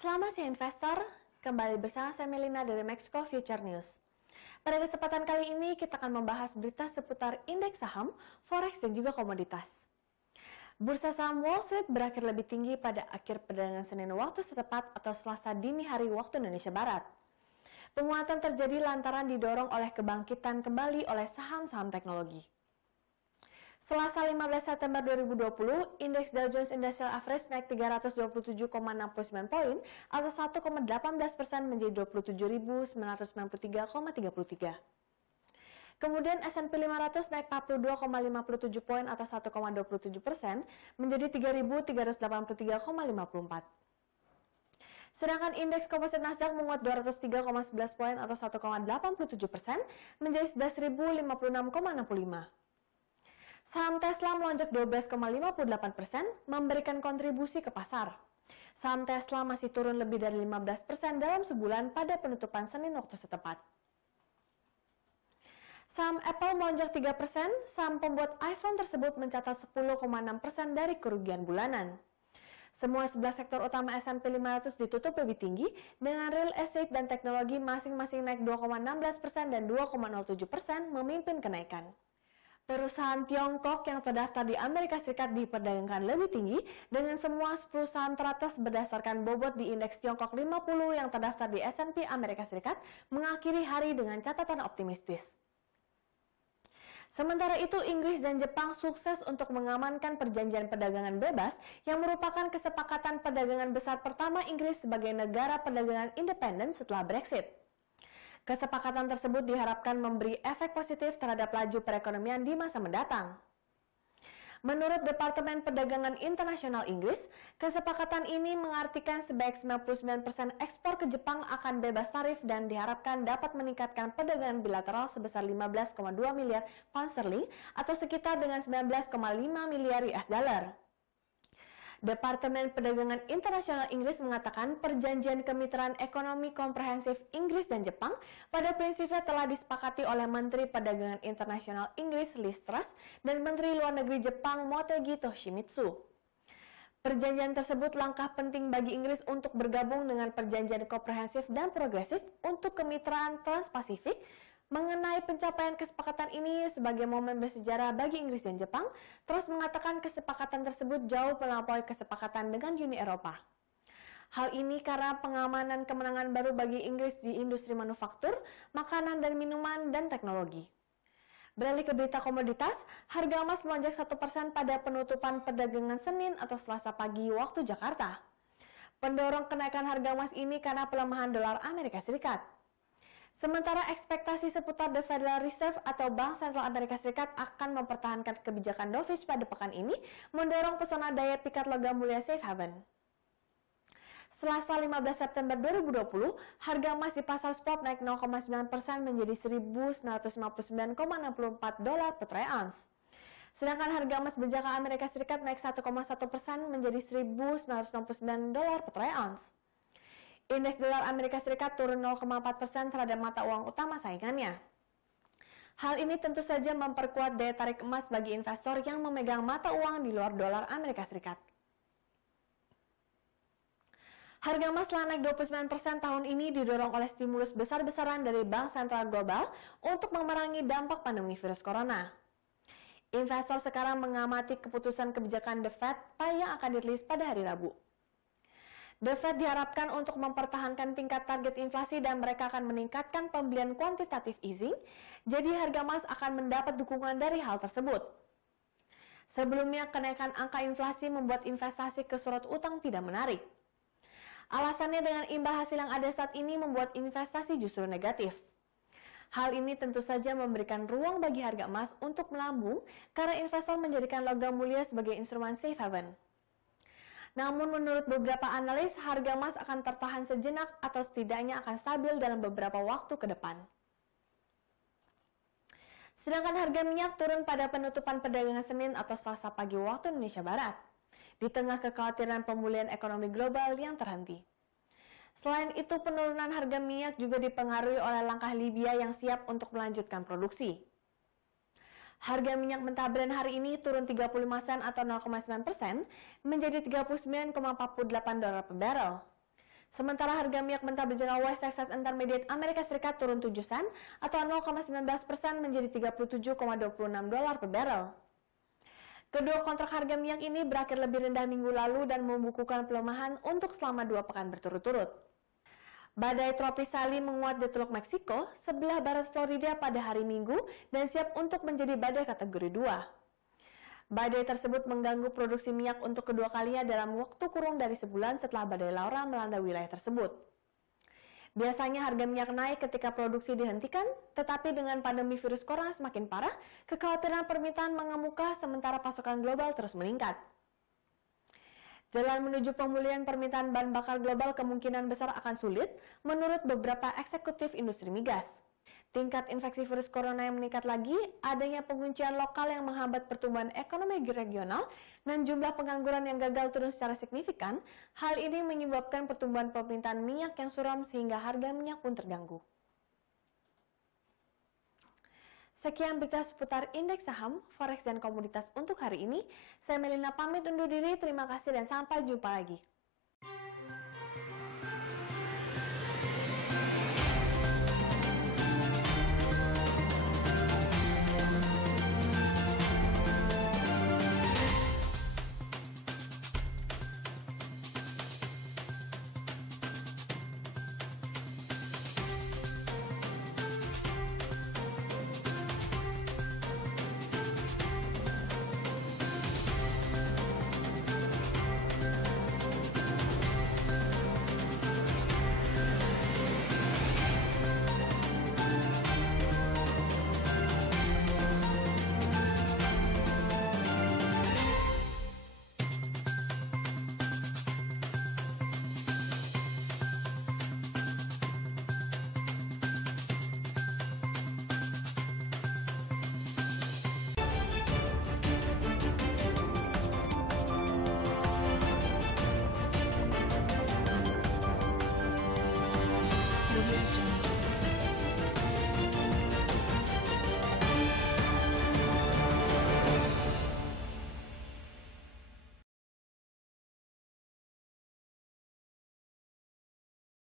Selamat siang investor, kembali bersama saya Melina dari Mexico Future News. Pada kesempatan kali ini kita akan membahas berita seputar indeks saham, forex dan juga komoditas. Bursa saham Wall Street berakhir lebih tinggi pada akhir perdagangan Senin waktu setempat atau Selasa dini hari waktu Indonesia Barat. Penguatan terjadi lantaran didorong oleh kebangkitan kembali oleh saham-saham teknologi. Selasa 15 September 2020, indeks Dow Jones Industrial Average naik 327,69 poin atau 1,18% menjadi 27.993,33. Kemudian S&P 500 naik 42,57 poin atau 1,27% menjadi 3.383,54. Sedangkan indeks komposit Nasdaq menguat 203,11 poin atau 1,87% menjadi 11.056,65. Saham Tesla melonjak 12,58%, memberikan kontribusi ke pasar. Saham Tesla masih turun lebih dari 15% dalam sebulan pada penutupan Senin waktu setempat. Saham Apple melonjak 3%, saham pembuat iPhone tersebut mencatat 10,6% dari kerugian bulanan. Semua 11 sektor utama S&P 500 ditutup lebih tinggi, dengan real estate dan teknologi masing-masing naik 2,16% dan 2,07% memimpin kenaikan. Perusahaan Tiongkok yang terdaftar di Amerika Serikat diperdagangkan lebih tinggi dengan semua perusahaan teratas berdasarkan bobot di indeks Tiongkok 50 yang terdaftar di S&P Amerika Serikat mengakhiri hari dengan catatan optimistis. Sementara itu, Inggris dan Jepang sukses untuk mengamankan perjanjian perdagangan bebas yang merupakan kesepakatan perdagangan besar pertama Inggris sebagai negara perdagangan independen setelah Brexit. Kesepakatan tersebut diharapkan memberi efek positif terhadap laju perekonomian di masa mendatang. Menurut Departemen Perdagangan Internasional Inggris, kesepakatan ini mengartikan sebaik 99% ekspor ke Jepang akan bebas tarif dan diharapkan dapat meningkatkan perdagangan bilateral sebesar 15,2 miliar pound sterling atau sekitar dengan 19,5 miliar US dollar. Departemen Perdagangan Internasional Inggris mengatakan perjanjian kemitraan ekonomi komprehensif Inggris dan Jepang pada prinsipnya telah disepakati oleh Menteri Perdagangan Internasional Inggris Liz Truss dan Menteri Luar Negeri Jepang Motegi Toshimitsu. Perjanjian tersebut langkah penting bagi Inggris untuk bergabung dengan perjanjian komprehensif dan progresif untuk kemitraan Trans-Pasifik. Mengenai pencapaian kesepakatan ini sebagai momen bersejarah bagi Inggris dan Jepang, terus mengatakan kesepakatan tersebut jauh melampaui kesepakatan dengan Uni Eropa. Hal ini karena pengamanan kemenangan baru bagi Inggris di industri manufaktur, makanan dan minuman, dan teknologi. Beralih ke berita komoditas, harga emas melonjak 1% pada penutupan perdagangan Senin atau Selasa pagi waktu Jakarta. Pendorong kenaikan harga emas ini karena pelemahan dolar Amerika Serikat. Sementara ekspektasi seputar The Federal Reserve atau Bank Sentral Amerika Serikat akan mempertahankan kebijakan dovish pada pekan ini, mendorong pesona daya pikat logam mulia safe haven. Selasa 15 September 2020, harga emas di pasar spot naik 0,9% menjadi $1.959,64 per troy ounce. Sedangkan harga emas berjangka Amerika Serikat naik 1,1% menjadi $1.969 per troy ounce. Indeks dolar Amerika Serikat turun 0,4% terhadap mata uang utama saingannya. Hal ini tentu saja memperkuat daya tarik emas bagi investor yang memegang mata uang di luar dolar Amerika Serikat. Harga emas telah naik 29% tahun ini didorong oleh stimulus besar-besaran dari Bank Sentral Global untuk memerangi dampak pandemi virus corona. Investor sekarang mengamati keputusan kebijakan The Fed yang akan dirilis pada hari Rabu. The Fed diharapkan untuk mempertahankan tingkat target inflasi dan mereka akan meningkatkan pembelian kuantitatif easing, jadi harga emas akan mendapat dukungan dari hal tersebut. Sebelumnya, kenaikan angka inflasi membuat investasi ke surat utang tidak menarik. Alasannya dengan imbal hasil yang ada saat ini membuat investasi justru negatif. Hal ini tentu saja memberikan ruang bagi harga emas untuk melambung karena investor menjadikan logam mulia sebagai instrumen safe haven. Namun menurut beberapa analis, harga emas akan tertahan sejenak atau setidaknya akan stabil dalam beberapa waktu ke depan. Sedangkan harga minyak turun pada penutupan perdagangan Senin atau Selasa pagi waktu Indonesia Barat, di tengah kekhawatiran pemulihan ekonomi global yang terhenti. Selain itu, penurunan harga minyak juga dipengaruhi oleh langkah Libya yang siap untuk melanjutkan produksi. Harga minyak mentah Brent hari ini turun 35 sen atau 0,9% menjadi $39,48 per barrel. Sementara harga minyak mentah berjangka West Texas Intermediate Amerika Serikat turun 7 sen atau 0,19% menjadi $37,26 per barrel. Kedua kontrak harga minyak ini berakhir lebih rendah minggu lalu dan membukukan pelemahan untuk selama 2 pekan berturut-turut. Badai tropis Sally menguat di Teluk Meksiko, sebelah barat Florida pada hari Minggu dan siap untuk menjadi badai kategori 2. Badai tersebut mengganggu produksi minyak untuk kedua kalinya dalam waktu kurang dari sebulan setelah badai Laura melanda wilayah tersebut. Biasanya harga minyak naik ketika produksi dihentikan, tetapi dengan pandemi virus corona semakin parah, kekhawatiran permintaan mengemuka sementara pasokan global terus meningkat. Jalan menuju pemulihan permintaan bahan bakar global kemungkinan besar akan sulit, menurut beberapa eksekutif industri migas. Tingkat infeksi virus corona yang meningkat lagi, adanya penguncian lokal yang menghambat pertumbuhan ekonomi regional, dan jumlah pengangguran yang gagal turun secara signifikan, hal ini menyebabkan pertumbuhan permintaan minyak yang suram sehingga harga minyak pun terganggu. Sekian berita seputar indeks saham, forex, dan komoditas untuk hari ini. Saya Melina pamit undur diri, terima kasih dan sampai jumpa lagi.